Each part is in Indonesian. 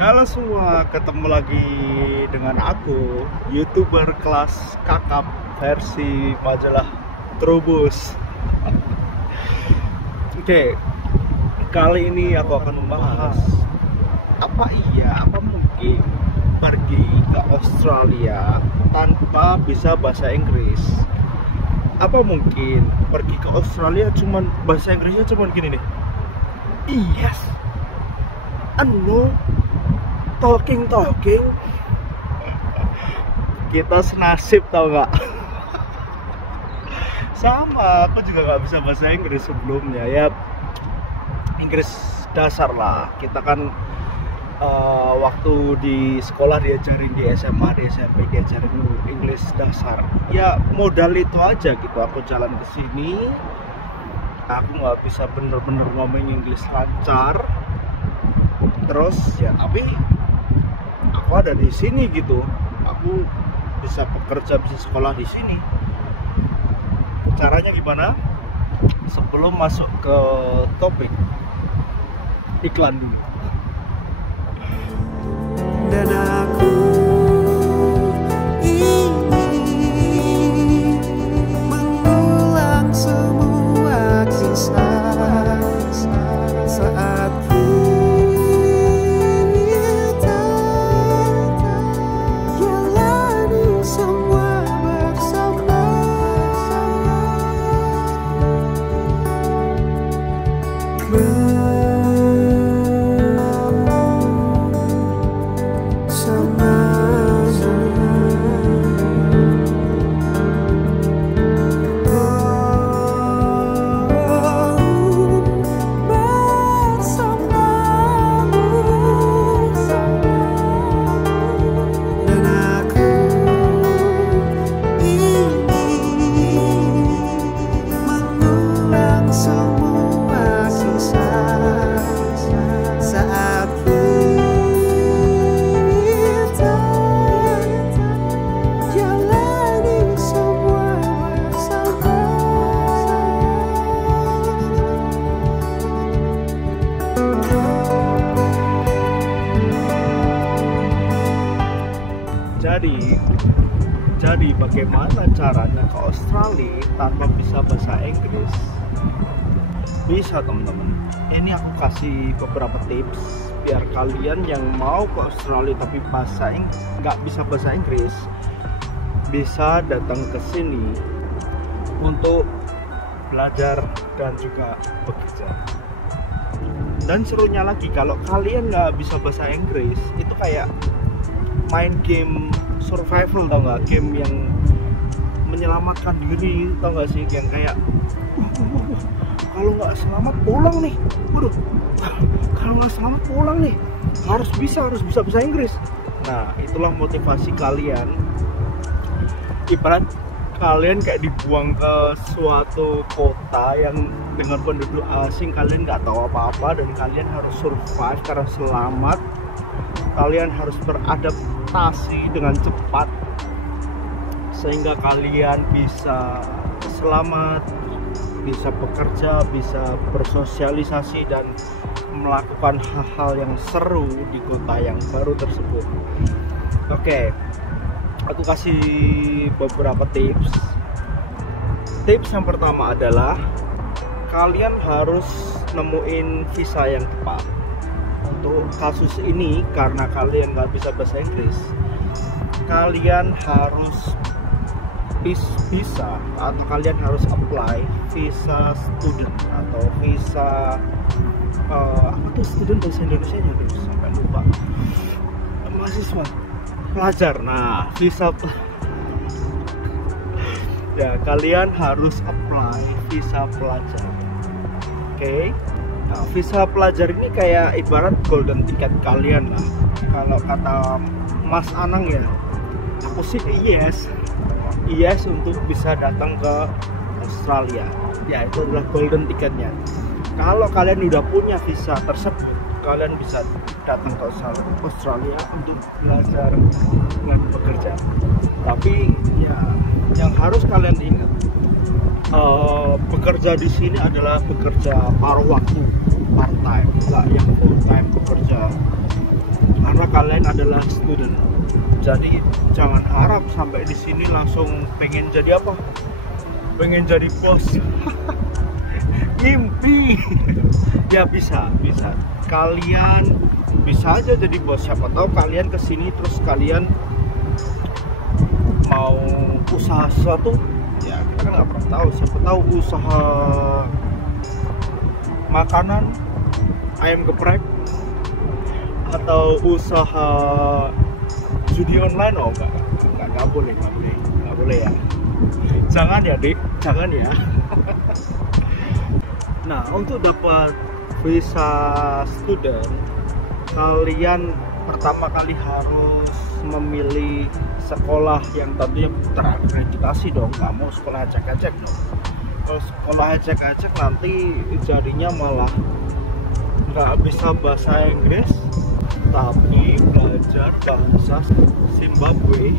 Halo semua, ketemu lagi dengan aku, YouTuber kelas kakap versi majalah Trubus. Oke, kali ini aku akan membahas apa mungkin pergi ke Australia tanpa bisa bahasa Inggris. Apa mungkin pergi ke Australia cuman bahasa Inggrisnya cuman gini nih. Yes. No. Talking kita senasib tau nggak? Sama, aku juga nggak bisa bahasa Inggris sebelumnya ya, Inggris dasar lah. Kita kan waktu di sekolah diajarin, di SMA, di SMP diajarin Inggris dasar ya, modal itu aja gitu. Aku jalan ke sini, aku nggak bisa bener-bener ngomong Inggris lancar, terus ya tapi aku ada di sini gitu, aku bisa bekerja, bisa sekolah di sini. Caranya gimana? Sebelum masuk ke topik, iklan dulu. Dan aku ingin mengulang semua kisah saat Jadi bagaimana caranya ke Australia tanpa bisa bahasa Inggris? Bisa teman-teman. Ini aku kasih beberapa tips biar kalian yang mau ke Australia tapi nggak bisa bahasa Inggris bisa datang ke sini untuk belajar dan juga bekerja. Dan serunya lagi, kalau kalian nggak bisa bahasa Inggris itu kayak main game survival, tau nggak? Game yang menyelamatkan diri, tau nggak sih? Yang kayak kalau nggak selamat pulang nih, waduh, kalau nggak selamat pulang nih, harus bisa bahasa Inggris. Nah, itulah motivasi kalian. Ibarat kalian kayak dibuang ke suatu kota yang dengan penduduk asing, kalian nggak tahu apa-apa dan kalian harus survive karena selamat. Kalian harus beradaptasi dengan cepat sehingga kalian bisa selamat, bisa bekerja, bisa bersosialisasi dan melakukan hal-hal yang seru di kota yang baru tersebut. Oke, aku kasih beberapa tips. Tips yang pertama adalah kalian harus nemuin visa yang tepat. Untuk kasus ini, karena kalian nggak bisa bahasa Inggris, kalian harus bisa atau kalian harus apply visa student atau visa apa tuh student bahasa Indonesia nya, sampai lupa. Mahasiswa, pelajar. Nah, visa ya, kalian harus apply visa pelajar. Oke. Nah, visa pelajar ini kayak ibarat golden ticket kalian lah. Kalau kata Mas Anang ya, aku sih yes untuk bisa datang ke Australia. Ya, itu adalah golden ticketnya. Kalau kalian udah punya visa tersebut, kalian bisa datang ke Australia untuk belajar dan bekerja. Tapi ya, yang harus kalian ingat, bekerja di sini adalah bekerja paruh waktu, part time, nggak yang full time bekerja. adalah student. Jadi jangan harap sampai di sini langsung pengen jadi apa? Pengen jadi bos. Mimpi. Ya bisa. Kalian bisa aja jadi bos. Siapa tahu kalian kesini terus kalian mau usaha sesuatu. Ya kita kan nggak pernah tahu. Siapa tahu usaha makanan, ayam geprek, atau usaha judi online. Oh nggak boleh ya. Jangan ya dik, jangan ya. Nah, untuk dapat visa student, kalian pertama kali harus memilih sekolah yang tentunya terakreditasi dong. Nggak mau sekolah acak-acak dong. Kalau sekolah acak-acak nanti jadinya malah nggak bisa bahasa Inggris tapi belajar bahasa Zimbabwe.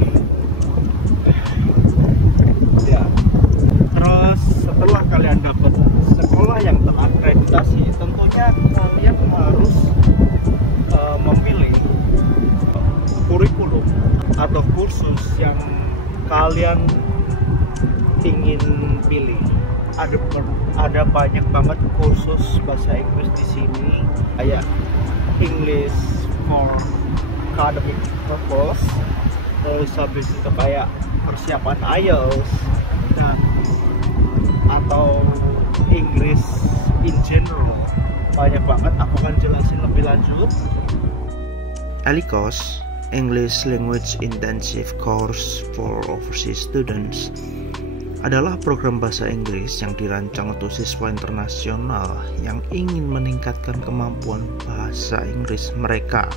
Ya, terus setelah kalian dapat sekolah yang terakreditasi, tentunya kalian harus memilih kurikulum atau kursus yang kalian ingin pilih. Ada banyak banget kursus bahasa Inggris di sini, kayak English for academic purpose, terus habis itu kayak persiapan IELTS, nah, atau English in general. Banyak banget, aku akan jelasin lebih lanjut. ELICOS, English Language Intensive Course for Overseas Students, adalah program bahasa Inggris yang dirancang untuk siswa internasional yang ingin meningkatkan kemampuan bahasa Inggris mereka.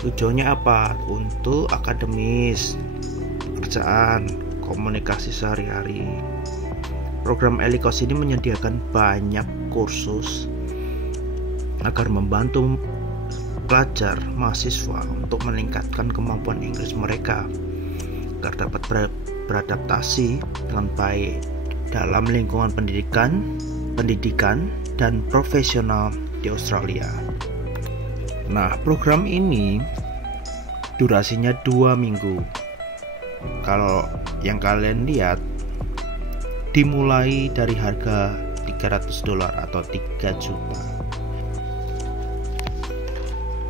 Tujuannya apa? Untuk akademis, pekerjaan, komunikasi sehari-hari. Program ELICOS ini menyediakan banyak kursus agar membantu pelajar mahasiswa untuk meningkatkan kemampuan Inggris mereka agar dapat beradaptasi dengan baik dalam lingkungan pendidikan dan profesional di Australia. Nah, program ini durasinya 2 minggu. Kalau yang kalian lihat, dimulai dari harga $300 atau 3 juta.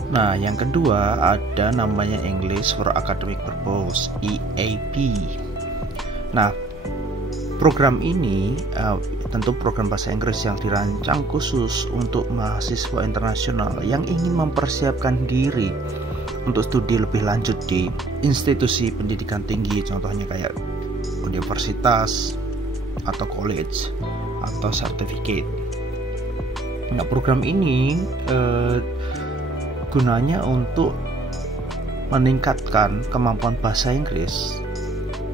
Nah, yang kedua ada namanya English for Academic Purpose, EAP. Nah, program ini tentu program bahasa Inggris yang dirancang khusus untuk mahasiswa internasional yang ingin mempersiapkan diri untuk studi lebih lanjut di institusi pendidikan tinggi, contohnya kayak universitas atau college atau certificate. Nah, program ini gunanya untuk meningkatkan kemampuan bahasa Inggris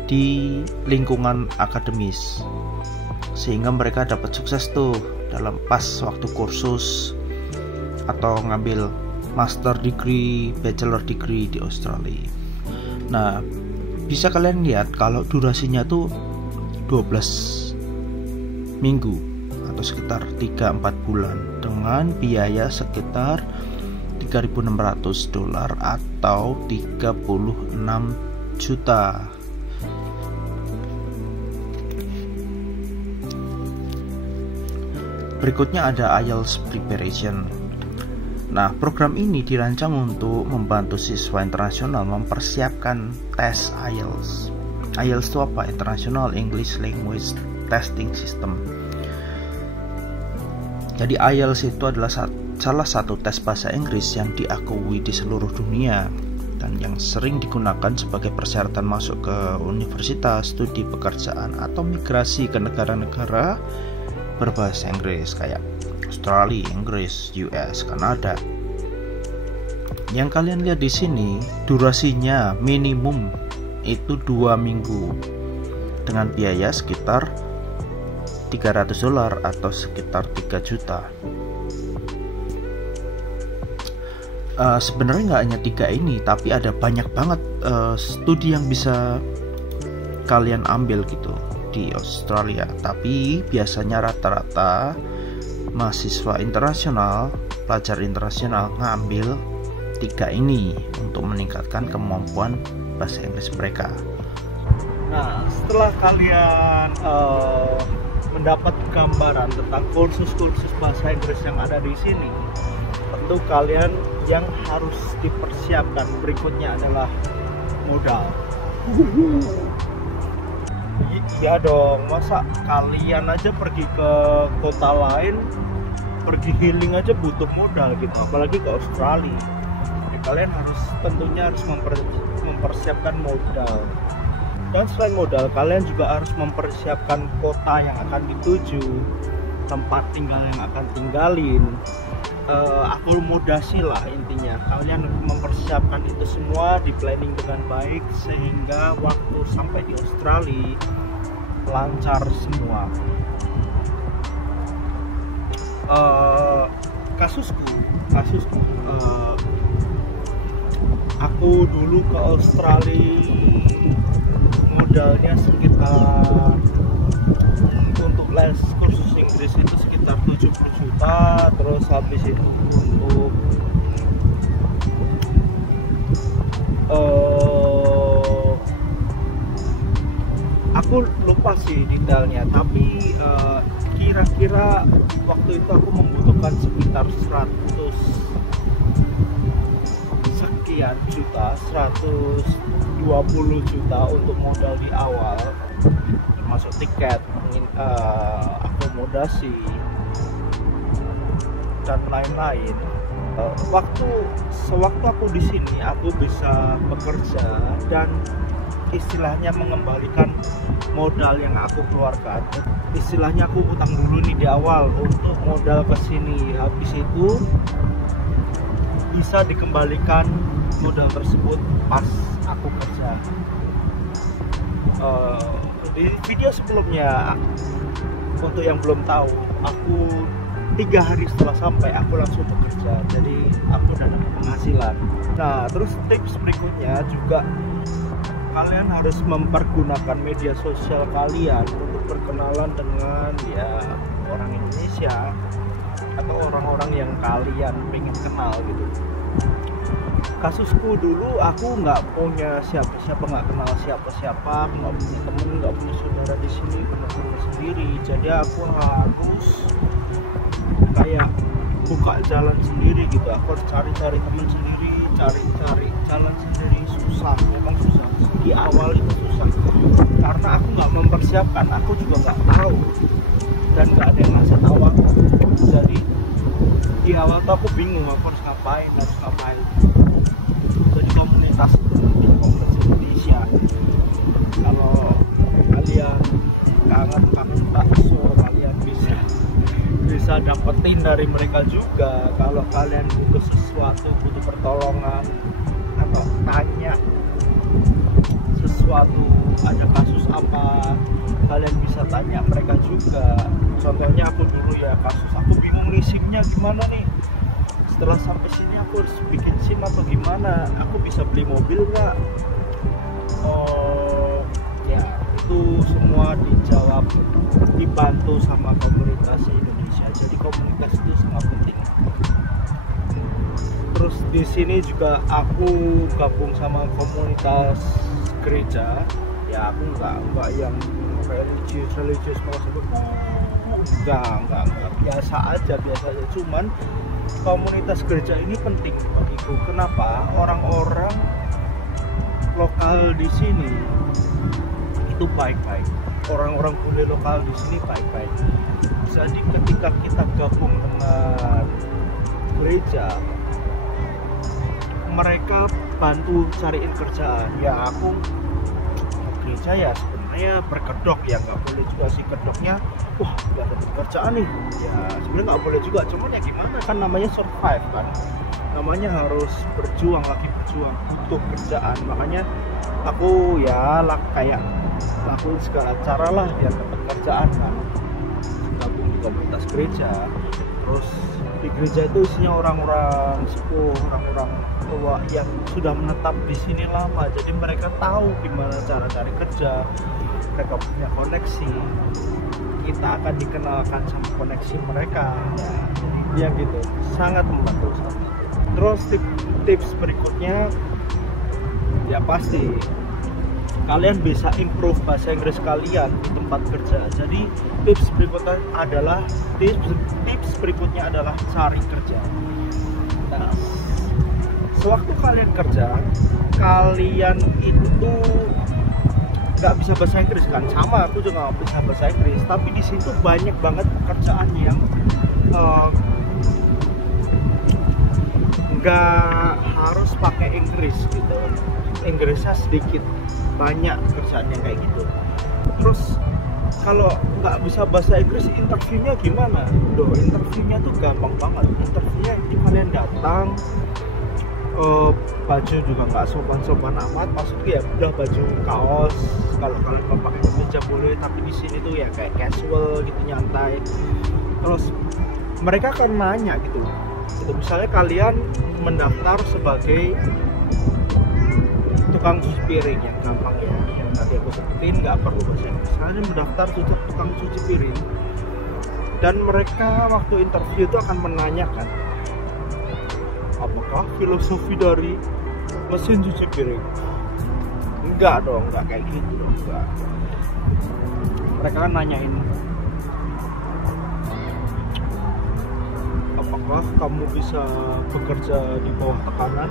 di lingkungan akademis sehingga mereka dapat sukses tuh dalam pas waktu kursus atau ngambil master degree, bachelor degree di Australia. Nah, bisa kalian lihat kalau durasinya tuh 12 minggu atau sekitar 3-4 bulan dengan biaya sekitar $3.600 atau 36 juta. Berikutnya ada IELTS Preparation. Nah, program ini dirancang untuk membantu siswa internasional mempersiapkan tes IELTS. IELTS itu apa? International English Language Testing System. Jadi IELTS itu adalah salah satu tes bahasa Inggris yang diakui di seluruh dunia dan yang sering digunakan sebagai persyaratan masuk ke universitas, studi pekerjaan, atau migrasi ke negara-negara berbahasa Inggris kayak Australia, Inggris, US, Kanada. Yang kalian lihat di sini durasinya minimum itu 2 minggu dengan biaya sekitar $300 atau sekitar 3 juta. Sebenarnya nggak hanya 3 ini, tapi ada banyak banget studi yang bisa kalian ambil gitu di Australia. Tapi biasanya rata-rata mahasiswa internasional, pelajar internasional ngambil 3 ini untuk meningkatkan kemampuan bahasa Inggris mereka. Nah, setelah kalian mendapat gambaran tentang kursus-kursus bahasa Inggris yang ada di sini, tentu kalian yang harus dipersiapkan berikutnya adalah modal. Iya dong, masa kalian aja pergi ke kota lain, pergi healing aja butuh modal gitu, apalagi ke Australia. Jadi kalian tentunya harus mempersiapkan modal. Dan selain modal, kalian juga harus mempersiapkan kota yang akan dituju, tempat tinggal yang akan tinggalin, akomodasi lah intinya. Kalian mempersiapkan itu semua, di planning dengan baik sehingga waktu sampai di Australia lancar semua. Kasusku aku dulu ke Australia modalnya sekitar untuk les kursus Inggris itu sekitar 70 juta, terus habis itu untuk aku lupa sih detailnya, tapi kira-kira waktu itu aku membutuhkan sekitar 100 sekian juta, 120 juta untuk modal di awal, termasuk tiket, akomodasi dan lain-lain. Sewaktu aku di sini, aku bisa bekerja dan istilahnya mengembalikan modal yang aku keluarkan. Istilahnya aku utang dulu nih di awal untuk modal ke sini, habis itu bisa dikembalikan modal tersebut pas aku kerja. Di video sebelumnya, untuk yang belum tahu, aku 3 hari setelah sampai aku langsung bekerja, jadi aku udah dapat penghasilan. Nah, terus tips berikutnya juga, kalian harus mempergunakan media sosial kalian untuk berkenalan dengan orang Indonesia atau orang-orang yang kalian pengen kenal gitu. Kasusku dulu, aku nggak punya siapa-siapa, nggak kenal siapa-siapa, nggak punya temen, nggak punya saudara di sini, benar-benar sendiri. Jadi aku harus kayak buka jalan sendiri gitu. Aku harus cari-cari temen sendiri, cari-cari jalan sendiri. Susah, memang susah. Di awal itu susah karena aku nggak mempersiapkan, aku juga nggak tahu dan nggak ada yang ngasih tahu aku. Jadi di awal tuh aku bingung aku harus ngapain. Jadi komunitas Indonesia, kalau kalian kangen bakso, kalian bisa dapetin dari mereka juga. Kalau kalian butuh sesuatu, butuh pertolongan atau tanya sesuatu, ada kasus apa, kalian bisa tanya mereka juga. Contohnya aku dulu kasus aku bingung nih SIM-nya gimana nih, setelah sampai sini aku harus bikin SIM atau gimana, aku bisa beli mobil nggak? Itu semua dijawab, dibantu sama komunitas Indonesia. Jadi komunitas itu sangat penting. Terus di sini juga aku gabung sama komunitas gereja. Aku nggak yang religius enggak, biasa aja. Cuman komunitas gereja ini penting bagiku. Kenapa? Orang-orang lokal di sini itu baik-baik. Orang-orang bule lokal di sini baik-baik. Jadi ketika kita gabung dengan gereja, mereka bantu cariin kerjaan. Aku gereja sebenarnya berkedok, nggak boleh juga sih kedoknya nggak dapat kerjaan nih, sebenarnya nggak boleh juga, cuman gimana, kan namanya survive kan, namanya harus berjuang untuk kerjaan. Makanya aku kayak lakuin segala cara lah biar dapat kerjaan kan, gabung di komunitas gereja. Terus di gereja itu isinya orang-orang sepuh, orang-orang tua yang sudah menetap di sini lama, jadi mereka tahu gimana cara cari kerja, mereka punya koneksi, kita akan dikenalkan sama koneksi mereka, gitu, sangat membantu. Terus tips berikutnya ya pasti kalian bisa improve bahasa Inggris kalian di tempat kerja. Jadi tips berikutnya adalah cari kerja. Nah, sewaktu kalian kerja, kalian itu nggak bisa bahasa Inggris kan? Sama, aku juga nggak bisa bahasa Inggris. Tapi di situ banyak banget pekerjaan yang nggak harus pakai Inggris gitu. Inggrisnya sedikit, banyak kerjaan yang kayak gitu. Terus kalau nggak bisa bahasa Inggris, interviewnya gimana? Interviewnya tuh gampang banget. Interviewnya kalian datang, baju juga nggak sopan-sopan amat, maksudnya ya udah baju kaos, kalau kalian mau pakai kemeja boleh, tapi di sini tuh ya kayak casual gitu, nyantai. Terus mereka akan nanya gitu, misalnya kalian mendaftar sebagai tukang cuci piring, yang gampang ya, yang tadi aku sebutin, nggak perlu bahasa Inggris. Kalian mendaftar untuk tukang cuci piring, dan mereka waktu interview itu akan menanyakan, apakah filosofi dari mesin cuci piring? Enggak dong, enggak kayak gitu dong, enggak. Mereka kan nanyain, apakah kamu bisa bekerja di bawah tekanan?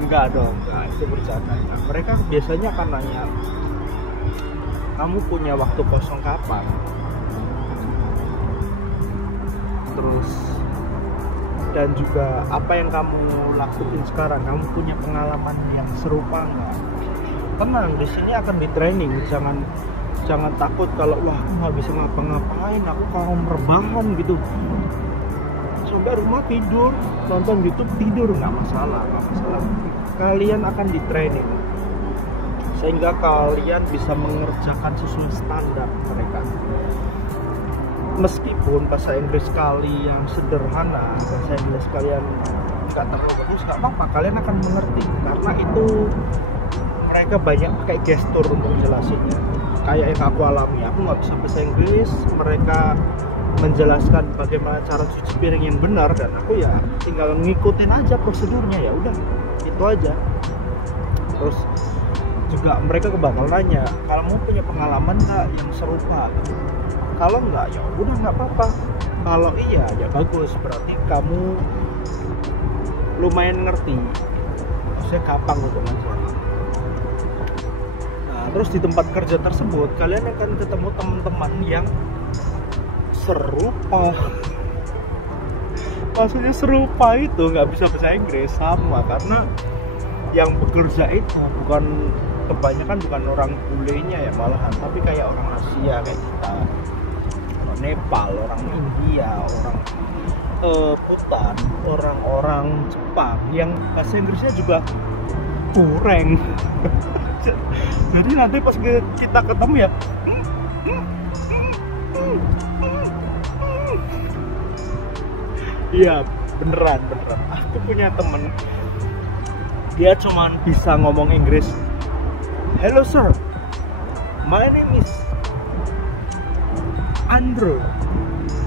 Enggak dong, enggak, itu bercanda. Nah, mereka biasanya akan nanya, kamu punya waktu kosong kapan? Terus dan juga apa yang kamu lakuin sekarang, kamu punya pengalaman yang serupa nggak? Tenang, di sini akan di training, jangan takut kalau wah aku nggak bisa ngapa-ngapain, aku kalau rebahan gitu, sampai rumah tidur, nonton YouTube tidur, nggak masalah. Kalian akan di training sehingga kalian bisa mengerjakan sesuai standar mereka. Meskipun bahasa Inggris kalian sederhana, bahasa Inggris kalian nggak terlalu bagus, nggak apa-apa, kalian akan mengerti karena itu mereka banyak pakai gestur untuk menjelasinya. Kayak yang aku alami, aku nggak bisa bahasa Inggris, mereka menjelaskan bagaimana cara cuci piring yang benar, dan aku ya tinggal ngikutin aja prosedurnya, ya udah itu aja. Terus juga mereka bakal nanya, kamu punya pengalaman nggak yang serupa? Kalau enggak, ya udah nggak apa-apa. Kalau iya, ya bagus. Berarti kamu lumayan ngerti. Maksudnya gampang untuk ngajarin. Nah, terus di tempat kerja tersebut, kalian akan ketemu teman-teman yang serupa. Maksudnya serupa itu nggak bisa bahasa Inggris, sama. Karena yang bekerja itu kebanyakan bukan orang bulenya ya malahan, tapi kayak orang Asia kayak kita. Nepal, orang India, orang Bhutan, orang-orang Jepang yang bahasa Inggrisnya juga kurang. Jadi nanti pas kita ketemu ya, iya beneran. Aku punya temen, dia cuman bisa ngomong Inggris. Hello sir, my name is Andrew,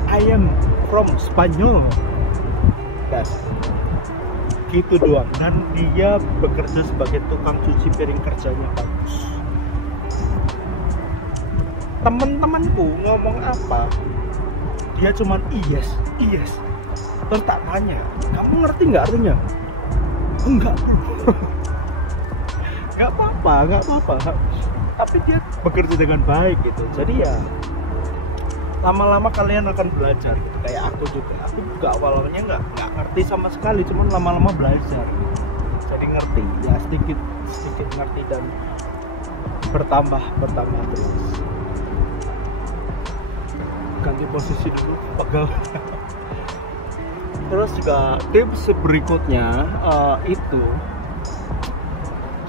I am from Spanyol. Dan gitu doang. Dan dia bekerja sebagai tukang cuci piring, kerjanya bagus. Temen-temenku ngomong apa, dia cuman yes. Terus tak tanya, kamu ngerti nggak artinya? Enggak. Nggak apa-apa. Tapi dia bekerja dengan baik gitu. Jadi ya lama-lama kalian akan belajar gitu. Kayak aku juga awalnya nggak ngerti sama sekali, cuman lama-lama belajar, jadi ngerti ya, sedikit ngerti dan bertambah terus. Ganti posisi dulu, pegel. Terus juga tips berikutnya itu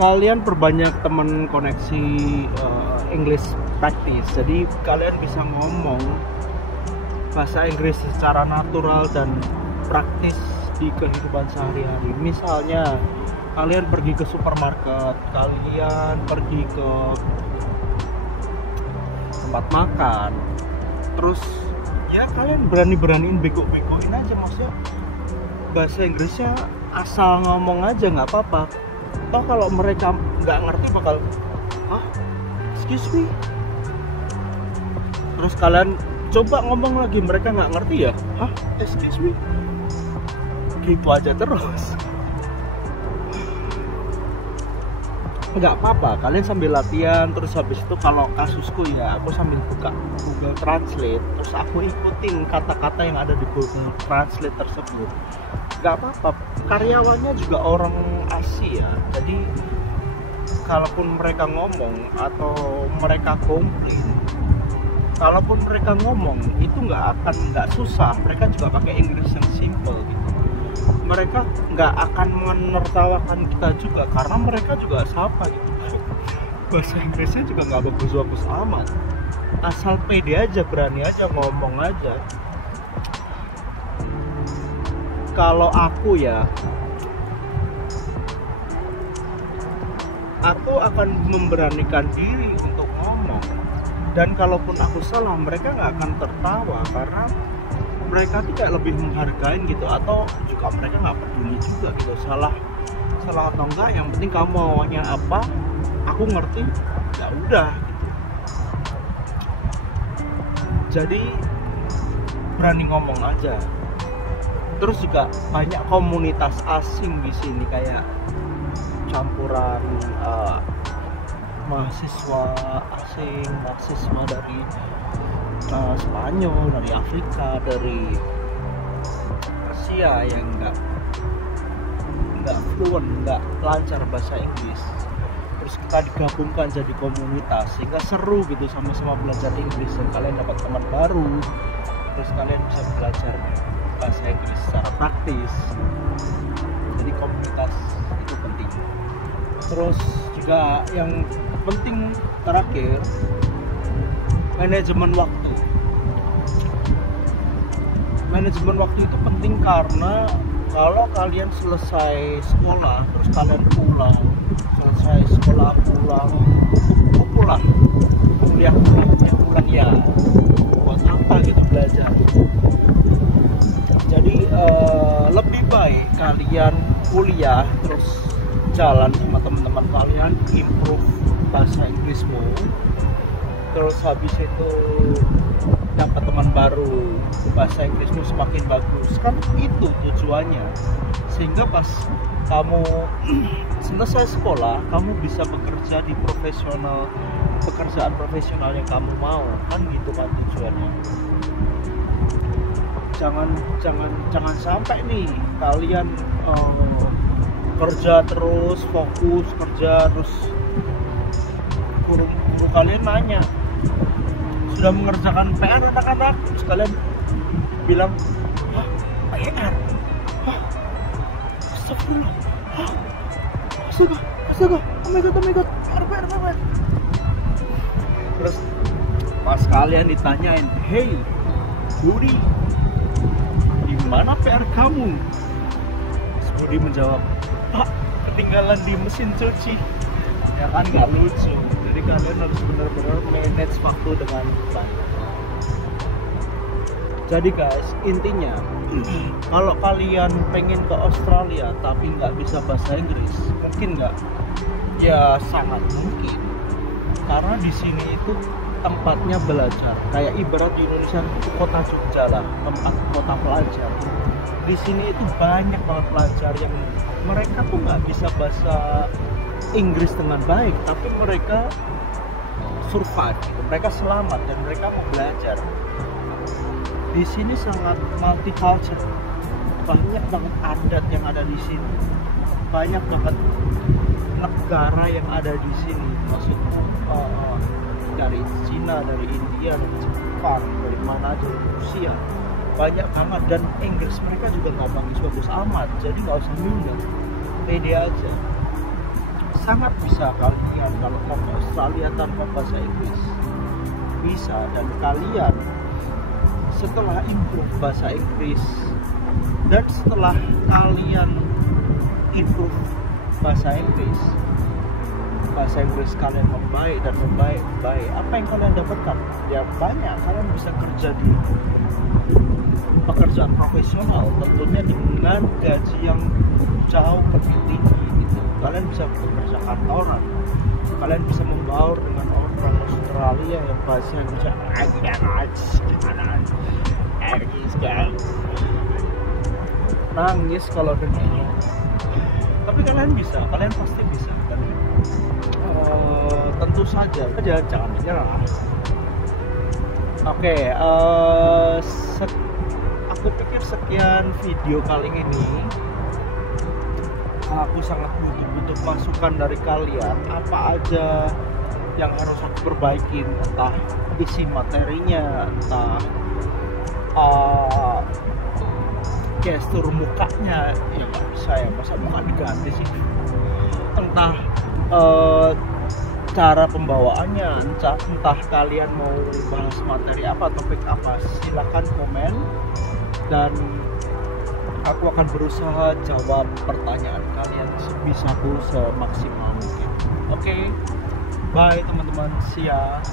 kalian perbanyak teman koneksi English practice. Jadi kalian bisa ngomong bahasa Inggris secara natural dan praktis di kehidupan sehari-hari. Misalnya kalian pergi ke supermarket, kalian pergi ke tempat makan, terus ya kalian beraniin bego-begoin aja, maksudnya bahasa Inggrisnya asal ngomong aja nggak apa-apa. Toh kalau mereka nggak ngerti bakal, excuse me. Terus kalian coba ngomong lagi, mereka nggak ngerti ya, excuse me. Gitu aja terus. Nggak apa-apa, kalian sambil latihan. Terus habis itu kalau kasusku ya, aku sambil buka Google Translate, terus aku ikutin kata-kata yang ada di Google Translate tersebut. Nggak apa-apa, karyawannya juga orang Asia, jadi kalaupun mereka ngomong atau mereka komplain, kalaupun mereka ngomong itu nggak susah. Mereka juga pakai Inggris yang simple gitu. Mereka nggak akan menertawakan kita juga, karena mereka juga sama gitu. Bahasa Inggrisnya juga nggak bagus-bagus amat, asal pede aja, berani aja, ngomong aja. Kalau aku ya, aku akan memberanikan diri untuk ngomong, dan kalaupun aku salah, mereka nggak akan tertawa karena mereka tuh kayak lebih menghargain gitu, atau juga mereka nggak peduli juga gitu salah atau enggak, yang penting kamu maunya apa, aku ngerti, ya udah gitu. Jadi berani ngomong aja. Terus juga banyak komunitas asing di sini, kayak campuran mahasiswa asing, mahasiswa dari Spanyol, dari Afrika, dari Asia yang nggak fluent, nggak lancar bahasa Inggris. Terus kita digabungkan jadi komunitas sehingga seru gitu, sama-sama belajar Inggris, dan kalian dapat teman baru. Terus kalian bisa belajar bahasa Inggris secara praktis. Jadi komunitas itu penting. Terus juga yang penting terakhir, manajemen waktu. Manajemen waktu itu penting karena kalau kalian selesai sekolah, terus kalian pulang, selesai sekolah pulang, kuliah pulang ya, buat apa gitu belajar. Jadi lebih baik kalian kuliah terus jalan sama teman-teman kalian, improve bahasa Inggrismu, terus habis itu dapat teman baru, bahasa Inggrismu semakin bagus, kan itu tujuannya. Sehingga pas kamu selesai sekolah, kamu bisa bekerja di pekerjaan profesional yang kamu mau, kan gitu kan tujuannya. Jangan sampai nih kalian kerja terus, fokus kerja terus, guru kalian nanya, sudah mengerjakan PR anak-anak, terus kalian bilang, PR? Astagfirullah, astaga, oh my god, PR. Terus pas kalian ditanyain, hey Budi, di mana PR kamu? Terus Budi menjawab, Pak, ketinggalan di mesin cuci. Ya kan, nggak lucu. Jadi kalian harus benar-benar manage waktu dengan baik. Jadi guys, intinya kalau kalian pengen ke Australia tapi nggak bisa bahasa Inggris, mungkin nggak? Ya sangat mungkin, karena di sini itu tempatnya belajar. Kayak ibarat di Indonesia itu kota Jogja lah, tempat kota pelajar. Di sini itu banyak banget pelajar yang mereka tuh nggak bisa bahasa Inggris dengan baik, tapi mereka survive, mereka selamat dan mereka mau belajar. Di sini sangat multicultural, banyak banget adat yang ada di sini, banyak banget negara yang ada di sini, maksudnya dari Cina, dari India, dari Jepang, dari mana aja, dari Rusia, banyak banget. Dan Inggris mereka juga nggak bagus-bagus amat, jadi nggak usah minder, pede aja. Sangat bisa kalian kalau mau ke Australia tanpa bahasa Inggris, bisa. Dan kalian setelah improve bahasa Inggris, dan setelah kalian improve bahasa Inggris kalian membaik, apa yang kalian dapatkan? Ya banyak, kalian bisa kerja di pekerjaan profesional, tentunya dengan gaji yang jauh lebih tinggi gitu. Kalian bisa bekerja kantoran, kalian bisa membaur dengan orang Australia yang bahasa Indonesia nangis kalau dengar. Tapi kalian pasti bisa kan? Tentu saja, jangan menyerah. Oke, aku pikir sekian video kali ini. Aku sangat butuh masukan dari kalian. Apa aja yang harus aku perbaikin, entah isi materinya, entah gestur mukanya, ya nggak bisa ya, masa muka diganti sih, entah cara pembawaannya, entah kalian mau bahas materi apa, topik apa, silahkan komen dan aku akan berusaha jawab pertanyaan kalian sebisaku, semaksimal mungkin. Oke, bye teman-teman, see ya.